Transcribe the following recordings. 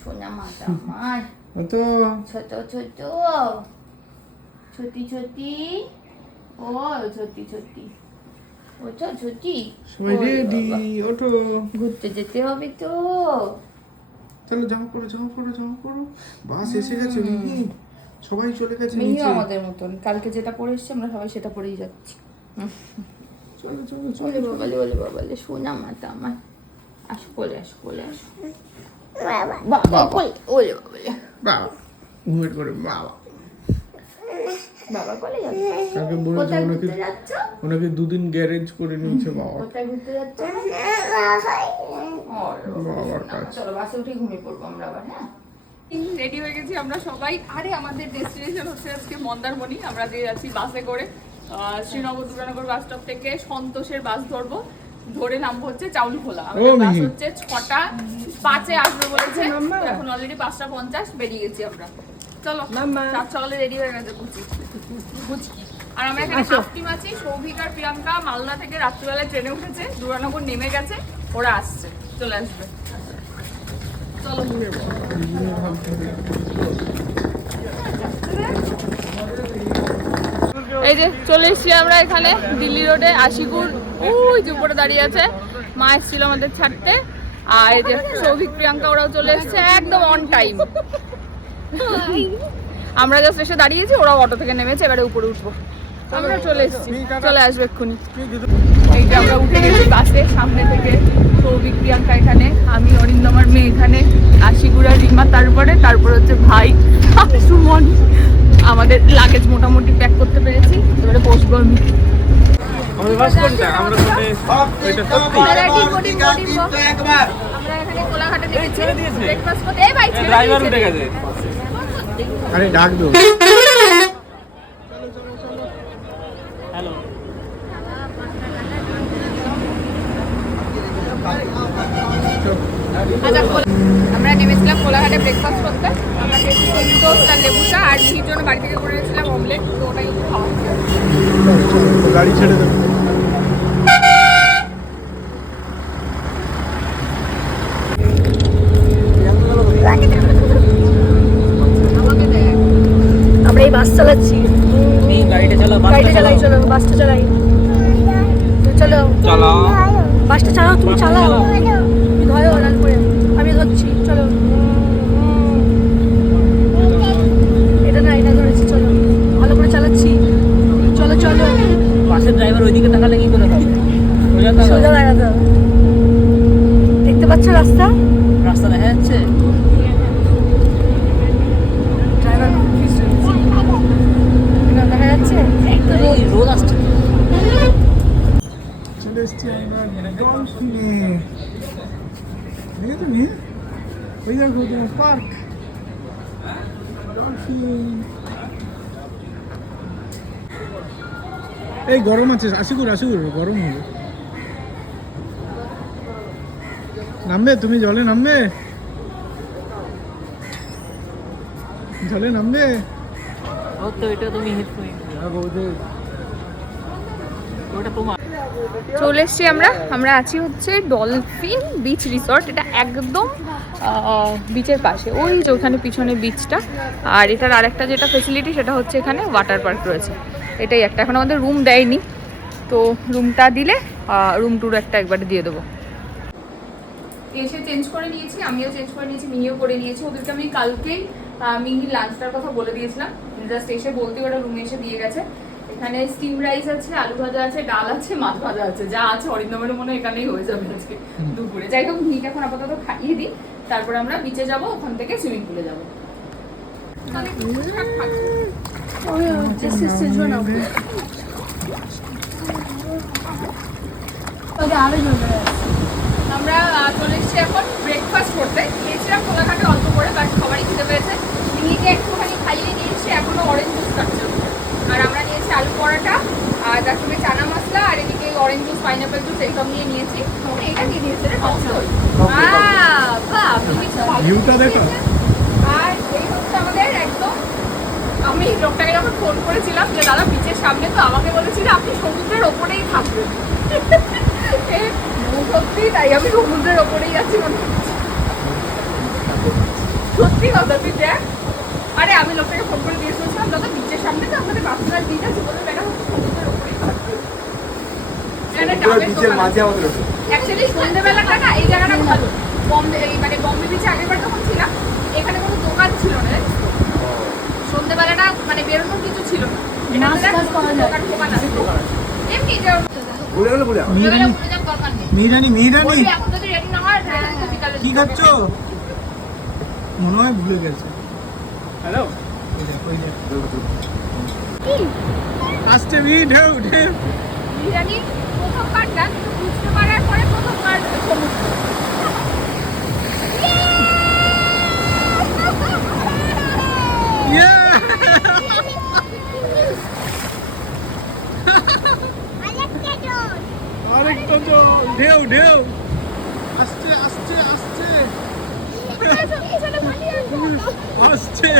সোনা আমার। তো ছোট ছোট। ছোটি ছোটি। ও ছোটি ছোটি। ওঠো ছোটি। সবাই রেডি ওঠো। ঘুরতে যেতে হবে তো। চলো যাও করো যাও করো যাও করো। বাস এসে গেছে সবাই চলে গেছে নিচে। আমাদের মতন। কালকে যেটা পরে এসছি আমরা সবাই সেটা পরেই যাচ্ছি। চলো চলো চলো। বাবালে বলে বাবালে সোনা মাতা আমার। আসো বলে আসো বলে আসো বাবা বলে ওলে বাবা ঘুমের করে বাবা বাবা বলে যাবে বলেছে ওনাকে ওনাকে দুদিন গ্যারেজ করে নিয়েছে বাবা। কোথায় ঘুরতে যাচ্ছ? বাবার কাছে। চলো বাসে উঠে ঘুমিয়ে পড়ব আমরা আবার হ্যাঁ? রেডি হয়ে গেছি আমরা সবাই। আরে আমাদের ডেস্টিনেশন হচ্ছে আজকে মন্দারমণি। আমরা যে যাচ্ছি বাসে করে আহ, শ্রীনগর দুর্গানগর বাস স্টপ থেকে সন্তোষের বাস ধরবো। ধরে নামবো হচ্ছে চাউল খোলা। বাস হচ্ছে ছটা পাঁচে আসবে বলেছে। এখন অলরেডি পাঁচটা পঞ্চাশ বেরিয়ে গেছি আমরা। চলো সাত সকালে রেডি হয়ে গেছে বুঝি। বুঝি। আর আমরা এখানে টিম আছি সৌভিক আর প্রিয়াঙ্কা। মালদা থেকে রাত্রিবেলায় ট্রেনে উঠেছে দুর্গানগর নেমে গেছে ওরা আসছে চলে আসবে। চলো। এই যে চলে এসেছি আমরা এখানে দিল্লি রোডে, আশিকুর, ওই যে উপরে দাঁড়িয়ে আছে। মা এসেছিল আমাদের ছাড়তে। আর এই যে সৌভিক, প্রিয়াঙ্কা, ওরাও চলে এসেছে, একদম অন টাইম আমরা জাস্ট এসে দাঁড়িয়েছি, ওরাও অটো থেকে নেমেছে, এবারে উপরে উঠবো। আমরা চলে এসেছি। চলে আসবে এক্ষুনি। এই যে আমরা উঠে গেছি বাসে, সামনে থেকে সৌভিক, প্রিয়াঙ্কা এখানে, আমি অরিন্দমার মেয়ে এখানে, আশিকুরা রিমা তারপরে, তারপর হচ্ছে ভাই সুমন আমাদের লাগেজ মোটামুটি প্যাক করতে পেরেছি। এবারে বসবো আমি। আমরা এখানে কোলাঘাটে দেখেছি। ব্রেকফাস্ট করতে এই ভাই ড্রাইভার উঠে গেছে। আরে ডাক দো। আচ্ছা আমরা নেমেছিলাম কোলাঘাটে ব্রেকফাস্ট করতে। আমরা খেয়েছি টোস্ট আর লেবু চা আর মিহির জন্য বাড়ি থেকে করে এনেছিলাম অমলেট তো ওটাই খাওয়া। গাড়ি ছেড়ে দেবো। আমরা এই বাস চালাচ্ছি। গাড়িটা চালাও গাড়িটা চালাই চলো বাসটা চালাই। চলো চালাও। বাসটা চালাও তুমি চালাও তুমি ধরো লাল করে আমি ধরছি চলো এটা না এটা ধরেছি চলো ভালো করে চালাচ্ছি চলো চলো ড্রাইভার ওইদিকে তাকালে কি করে হবে? সোজা লাগাতে হবে। দেখতে পাচ্ছ রাস্তা? রাস্তা দেখা যাচ্ছে? ড্রাইভার দেখা যাচ্ছে? রোদ আসছে। চলে এসছি আমরা ডলফিনে দেখে তুমি ওই দেখো তোমার পার্ক ডলফিন এই গরম আছে আশিকুর আশিকুর গরম হবে নামবে তুমি জলে নামবে? জলে নামবে? তো এটা তুমি হেডফোন ওটা তোমার। চলে এসছি আমরা। আমরা আছি হচ্ছে ডলফিন বিচ রিসর্ট। এটা একদম বিচের পাশে। ওই যে ওখানে পিছনে বিচটা আর এটার আরেকটা যেটা ফেসিলিটি সেটা হচ্ছে এখানে ওয়াটার পার্ক রয়েছে। এটাই একটা। এখন আমাদের রুম দেয়নি। তো রুমটা দিলে রুম ট্যুর একটা একবারে দিয়ে দেবো। এসে চেঞ্জ করে নিয়েছি, আমিও চেঞ্জ করে নিয়েছি মিহিও করে নিয়েছি। ওদেরকে আমি কালকেই মিহির লাঞ্চটার কথা বলে দিয়েছিলাম। জাস্ট এসে বলতে ওরা রুমে এসে দিয়ে গেছে। এখানে স্টিম রাইস আছে আলু ভাজা আছে ডাল আছে মাছ ভাজা আছে যা আছে অরিন্দমের মনে হয় এখানেই হয়ে যাবে আজকে দুপুরে। যাই হোক মিহিকে এখন আপাতত খাইয়ে দিই। তারপর আমরা বিচে যাব ওখান থেকে সুইমিং পুলে যাব। আমরা চলে এসেছি এখন ব্রেকফাস্ট করতে। খেয়েছিলাম কোলাঘাটে অল্প করে বাট সবারই খেতে পেয়েছে। মিহিকে একটুখানি খাইয়ে দিয়েছি এখনও অরেঞ্জ জুস খাচ্ছে ও। আর আমরা নিয়েছি আলু পরাটা আর তার সঙ্গে চানা মশলা আর এদিকে অরেঞ্জ জুস পাইনাপেল জুস এইসব নিয়ে নিয়েছি। এটা কি দিয়েছে রে দেখো। আর এই হচ্ছে আমাদের একদম আমি লোকটাকে যখন ফোন করেছিলাম যে দাদা বিচের সামনে তো আমাকে বলেছিল আপনি সমুদ্রের ওপরেই থাকবেন। সত্যি তাই আমি সমুদ্রের ওপরেই আছি মনে হচ্ছে। তুই দেখ। আরে আমি লোকটাকে ফোন করে দাদা বিচের সামনে তো বিচ আছে বলে সমুদ্রের ওপরেই। অ্যাকচুয়ালি সন্ধ্যেবেলাটা না এই জায়গাটা ভালো। বম্বে মানে বম্বে বিচে আগেরবার যখন ছিলাম এখানে কোনো দোকান ছিল না সন্ধ্যেবেলাটা মানে বেরোনোর কিছু ছিল না। দোকান ফোকান আছে। এমনি গেলে ঘুরে হয় কি খাচ্ছ মনে হয় ভুলে গেছে। হ্যালো। আসছে মিহি ঢেউ ঢেউ বিরিয়ানি প্রথমবার না বুঝতে পারার পরে প্রথমবার সমুদ্র ইয়ে আরেকটা জল ঢেউ ঢেউ আসছে আসছে আসছে আসছে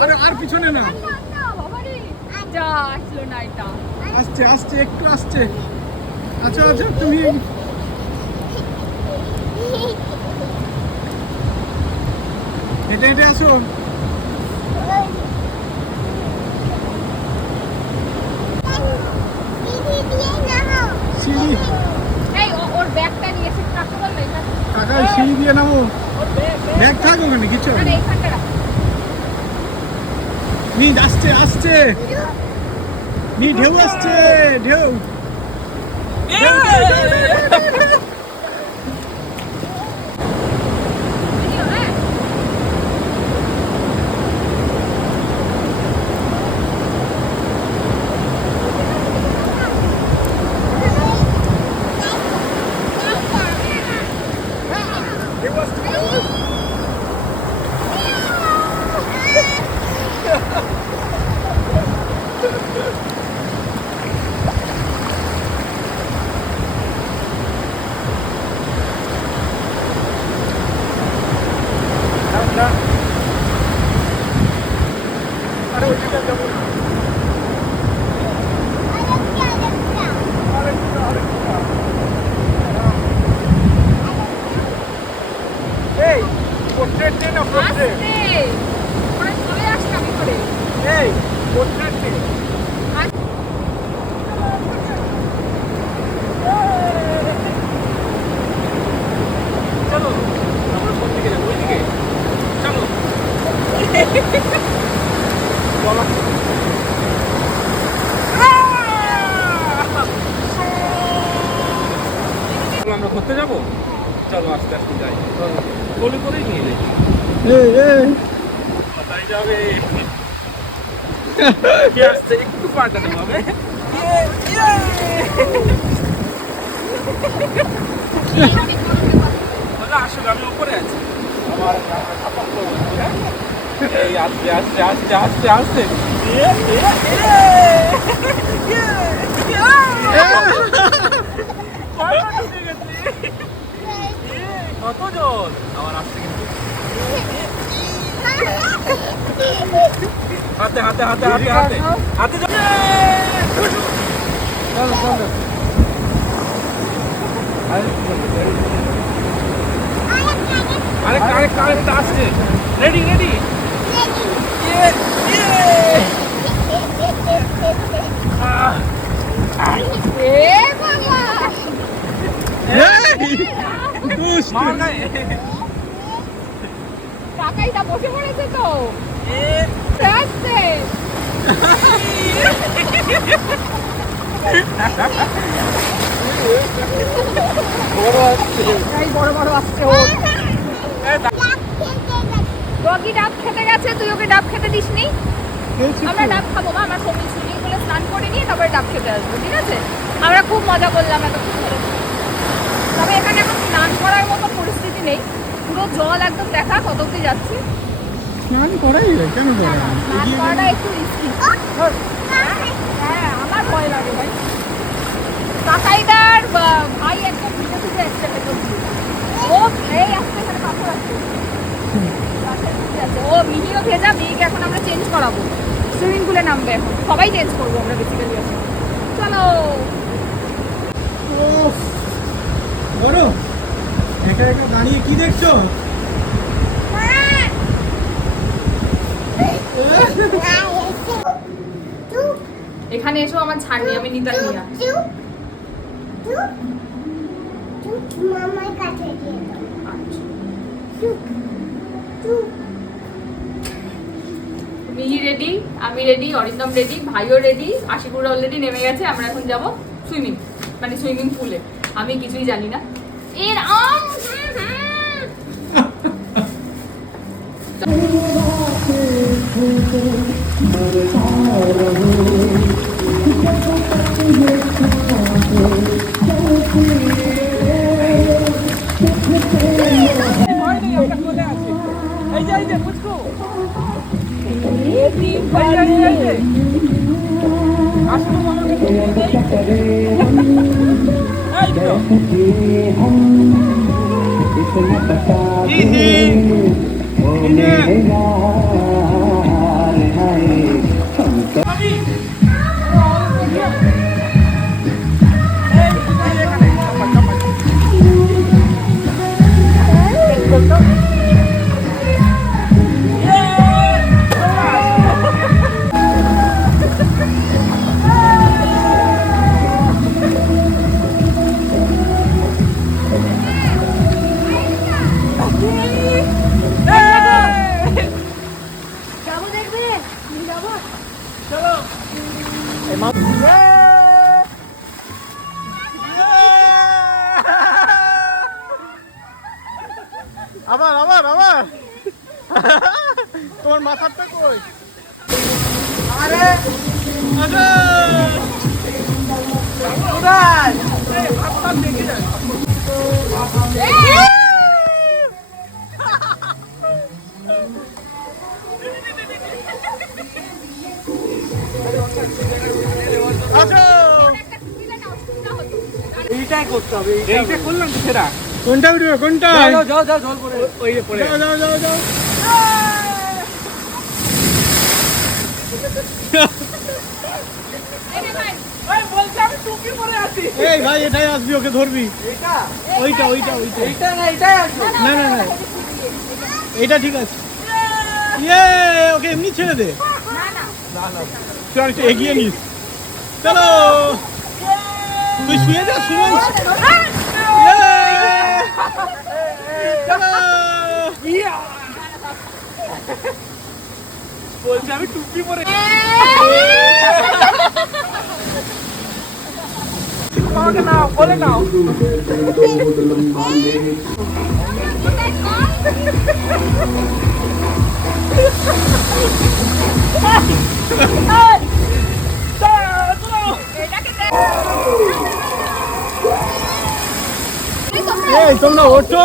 আরে আর পিছনে না যা আসলো না এটা আসছে আসছে একটু আসছে আচ্ছা আচ্ছা তুমি হেঁটে হেঁটে আসো সিঁড়ি এই ও- ওর ব্যাগটা নিয়ে এসে কাকে বলবে এটা টাকা সিঁড়ি দিয়ে নামো ব্যাগ থাক ওখানে কিছু হবে আরে না। এইখানটা রাখ। নি আসছে আসছে নি ঢেউ আসছে ঢেউ ভিডিও, আমরা ঘুরতে যাব? চলো আস্তে আস্তে যাই। কোলে করেই নিয়ে যাই কোথায় যাবে? কে আসছে? একটু আমি উপরে আছি। আমার? এই এ, এ, এ, এ, কত জল আমার আসছে কিন্তু। হাতে হাতে হাতে হাতে হাতে। হাতে চলো চলো আরেকটা আরেকটা আরেকটা আসছে। রেডি রেডি এ কাকাইটা বসে পড়েছে তো। এ। আসছে বড় আসছে। বড় বড় আসছে ও। ডগি ডাব খেতে গেছে। তুই ওকে ডাব খেতে দিসনি? আমরা ডাব খাব বা আমার সঙ্গে সুইমিং পুলে স্নান করে নিয়ে তারপরে ডাব খেতে আসব ঠিক আছে? আমরা খুব মজা করলাম এতক্ষণ ধরে। তবে এখানে এখন স্নান করার মতো পরিস্থিতি নেই। পুরো জল একদম দেখা কত অব্দি যাচ্ছি। স্নান করাই যায় কেন? স্নান করাটা একটু রিস্কি হ্যাঁ আমার ভয় লাগে ভাই। কাকাইদার ভাই এসছে ভেতর ও এই আসছে এখানে কাপড় আছে। ও মিহিও ভেজা মিহিকে এখন আমরা চেঞ্জ করাবো। সুইমিং পুলে নামবে এখন। সবাই চেঞ্জ করব আমরা বেসিক্যালি এখন। চলো। বড়। একা একা দাঁড়িয়ে কি দেখছ? এখানে এসো, আমার ছাড়নি, আমি নিতাম নিয়া। মিহি রেডি আমি রেডি অরিন্দম রেডি ভাইও রেডি আশিকুর অলরেডি নেমে গেছে, আমরা এখন যাব সুইমিং মানে সুইমিং পুলে আমি কিছুই জানি না। এর আম! ভয় নেই আমরা কোলে আছি এইটা তো সেরা কোনটা উঠবে কোনটা? যাও যাও যাও জল পড়ে। ওই যে পড়ে। যাও যাও যাও যাও। ওই বলছি আমি টুপি পরে আছি। এই ভাই এটাই আসবি ওকে ধরবি? ওইটা ওইটা ওইটা। এইটা না আসবে। না না না। এইটা ঠিক আছে। ইয়ে ওকে এমনি ছেড়ে দে। চল একটু এগিয়ে নিস। চলো। তুই শুয়ে যা সুমন ইয়ে! চলো ইয়া বলছি আমি টুপি পরে বলে নাও এই তোমরা ওঠো।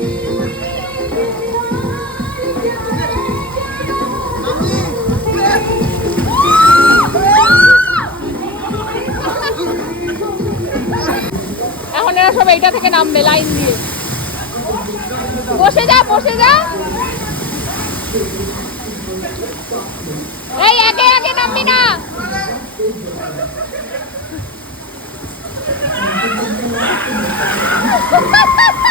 এরা সব এইটা থেকে নামবে, লাইন দিয়ে। বসে যা বসে যা। এই আগে আগে নামবি না। বাচ্চারা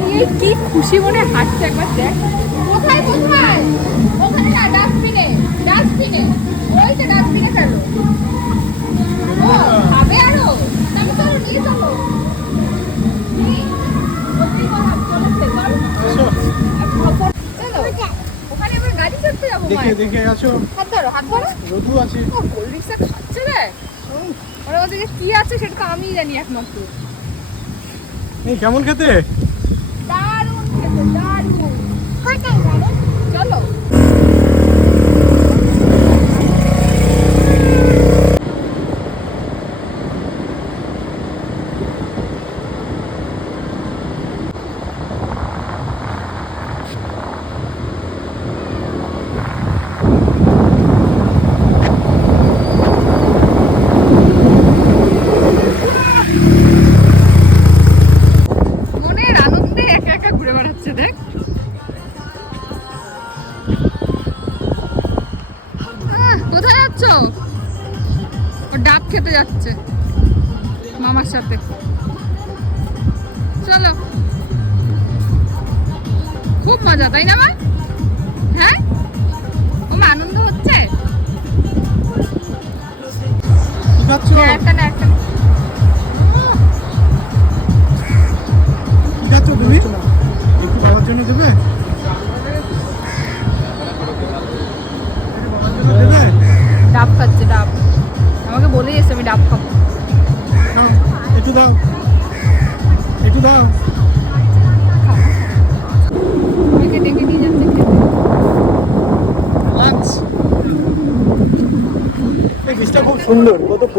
নিয়ে কি খুশি মনে হাঁটছে একবার দেখ। কোথায় কোথায়? ওখানে না ডাস্টবিনে ডাস্টবিনে। ওইটা ডাস্টবিনে ফেলো ও খাবে আরও? তাহলে চলো নিয়ে চলো। দেখে দেখে আছো হাত ধরো হাত ধরো। রোদু আছে। ও কোল্ড ড্রিঙ্কসটা খাচ্ছে রে। ওরা যে কি আছে সেটা তো আমিই জানি একমাত্র। এই কেমন খেতে? সাথে। চলো। খুব মজা তাই না মা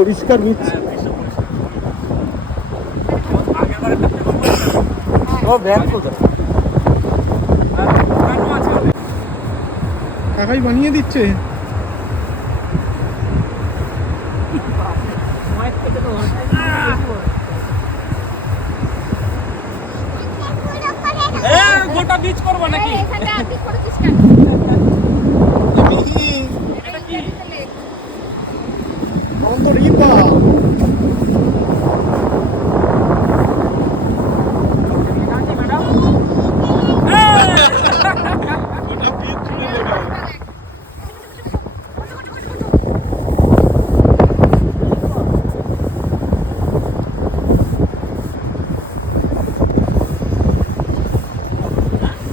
পরিষ্কার নিচ্ছে। ও ব্যাগ কোথায়? কেন আছে। কাকাই বানিয়ে দিচ্ছে এ, গোটা বীজ করব নাকি এখানটা আর্ধেক করেছিস কেন? এটা কি রিপা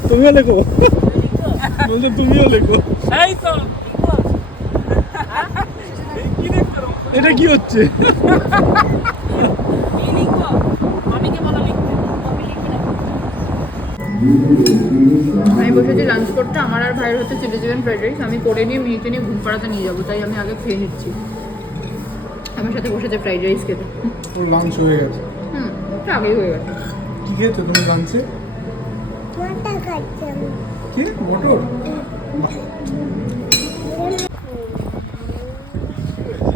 তুমিও লেখো। বলছে তুমিও লেখো। এই তো। এটা কি হচ্ছে? আমি বসেছি লাঞ্চ করতে আমার আর ভাইয়ের হচ্ছে চিলি চিকেন ফ্রাইড রাইস আমি করে নিয়ে মিনিটে নিয়ে ঘুম পাড়াতে নিয়ে যাব তাই আমি আগে খেয়ে নিচ্ছি। আমার সাথে বসেছে ফ্রাইড রাইস খেতে। ওর লাঞ্চ হয়ে গেছে। হুম ওটা আগেই হয়ে গেছে। কি খেয়েছো তুমি লাঞ্চে কি? মটর?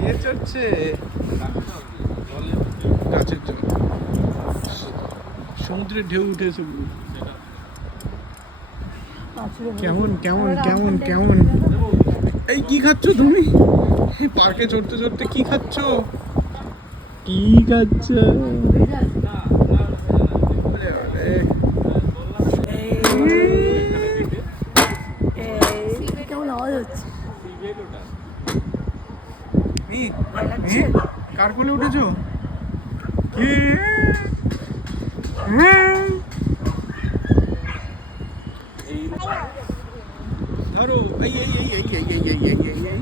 ইয়ে চড়ছে গাছের জল সমুদ্রের ঢেউ উঠেছে। কেমন কেমন কেমন কেমন এই কি খাচ্ছ তুমি পার্কে চড়তে চড়তে কি খাচ্ছ কি খাচ্ছ। কেমন আওয়াজ হচ্ছে? কার কোলে উঠেছো? কে? ধরো এই এই এই এই এই এই এই এই এই এই।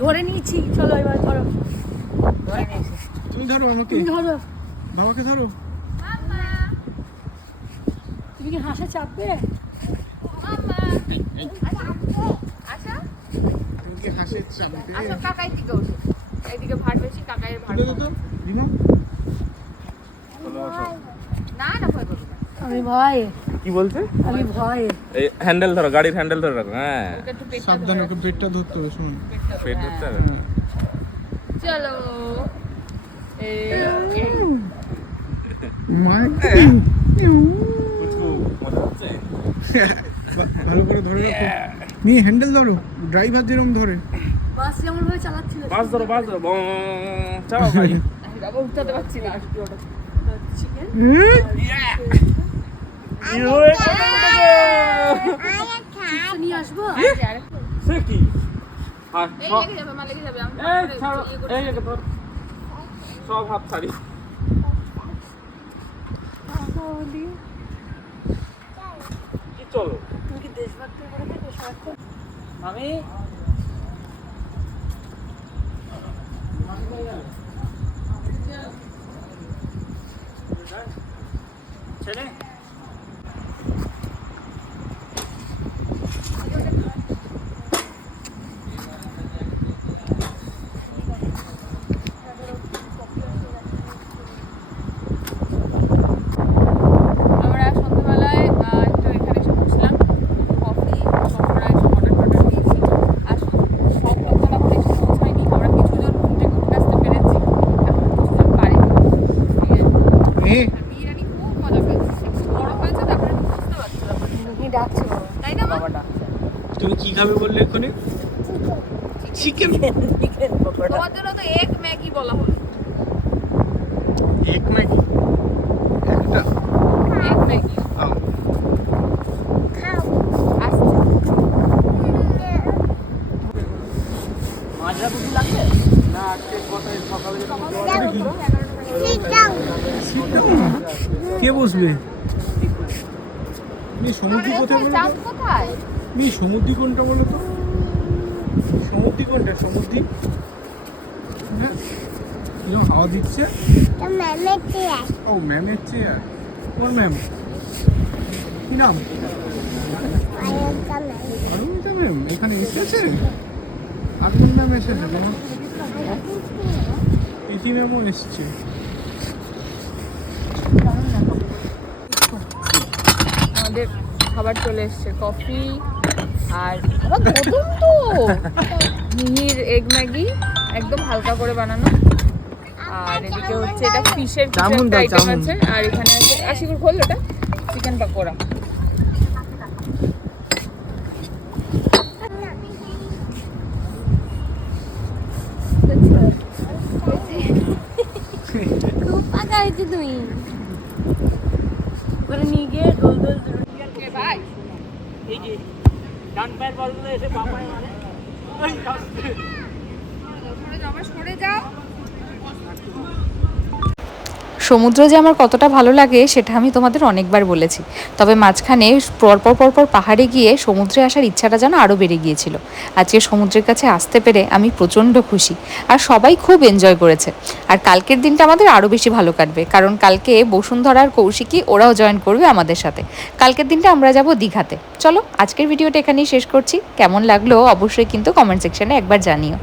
ধরে নিয়েছি চলো এবার ধরো। তুমি ধরো আমাকে। ধরো। বাবাকে ধরো। তুমি কি হাসা চাপবে আচ্ছা কি আচ্ছা কাকাই দিকে ওঠো। এইদিকে বেশি কাকাইয়ের তুলে তো না না ভয় করবে আমি ভয়। কি বলছে? আমি ভয়। এই হ্যান্ডেল ধরো গাড়ির হ্যান্ডেল ধরে রাখো হ্যাঁ পেটটা সাবধানে ওকে পেটটা ধরতে হবে শুনুন। পেট হ্যাঁ। ধরতে হবে? চলো। ভা- ভালো করে ধরে রাখো। নিয়ে হ্যান্ডেল ধরো ড্রাইভার যেরকম ধরে। বাস যেমন ভাবে চালাচ্ছিল। বাস ধরো বাস ধরো চাও ভাই। বাবা উঠতে পারছি না আসলে ওটা। নিয়ে আসব? সব হাত ছাড়ি। চলো? 마미. 쟤네. মজা পেয়েছি। একটু বড় হয়েছে তারপরে বুঝতে পারছি ব্যাপারটা। ডাকছে বাবা। তাই না মা? তুমি কি খাবে বললে এক্ষুনি? Chicken chicken pakora. তোমার জন্য তো এক ম্যাগি বলা হলো। এক ম্যাগি? একটা। এক ম্যাগি আও। আসছে মাঝরা বুঝি লাগছে না আজকে কোথায় সকালে Sit down. তুমি সমুদ্র কোথায় বলো? কোথায়? তুমি সমুদ্র কোনটা বলো তো সমুদ্র কোনটা? সমুদ্র? হ্যাঁ? কীরকম হাওয়া দিচ্ছে. ও ম্যামের চেয়ার? কোন ম্যাম? কি নাম? অরুণিতা ম্যাম। এখানে এসেছে? আর কোন ম্যাম এসেছে তোমার ইতি ম্যামও এসছে? আমাদের খাবার চলে এসছে কফি আর প্রথম তো। মিহির এগ ম্যাগি একদম হালকা করে বানানো। আর এদিকে হচ্ছে এটা ফিশের আইটেম আছে। আর এখানে আছে আশিকুর খোল ওটা চিকেন পাকোড়া। খুব পাকা হয়েছে তুমি। ওখানে নিয়ে গিয়ে দোল দোল দোল কে ভাই এই যে ডান পায়ের বলগুলো এসে পায়ে মানে। সরে যাও, সরে যাও। সমুদ্র যে আমার কতটা ভালো লাগে, সেটা আমি তোমাদের অনেকবার বলেছি। তবে মাঝখানে পরপর পরপর পাহাড়ে গিয়ে সমুদ্রে আসার ইচ্ছাটা যেন আরও বেড়ে গিয়েছিল। আজকে সমুদ্রের কাছে আসতে পেরে আমি প্রচণ্ড খুশি আর সবাই খুব এনজয় করেছে। আর কালকের দিনটা আমাদের আরও বেশি ভালো কাটবে, কারণ কালকে বসুন্ধরা আর কৌশিকী ওরাও জয়েন করবে আমাদের সাথে। কালকের দিনটা আমরা যাব দীঘাতে। চলো, আজকের ভিডিওটা এখানেই শেষ করছি। কেমন লাগল অবশ্যই কিন্তু কমেন্ট সেকশনে একবার জানিও।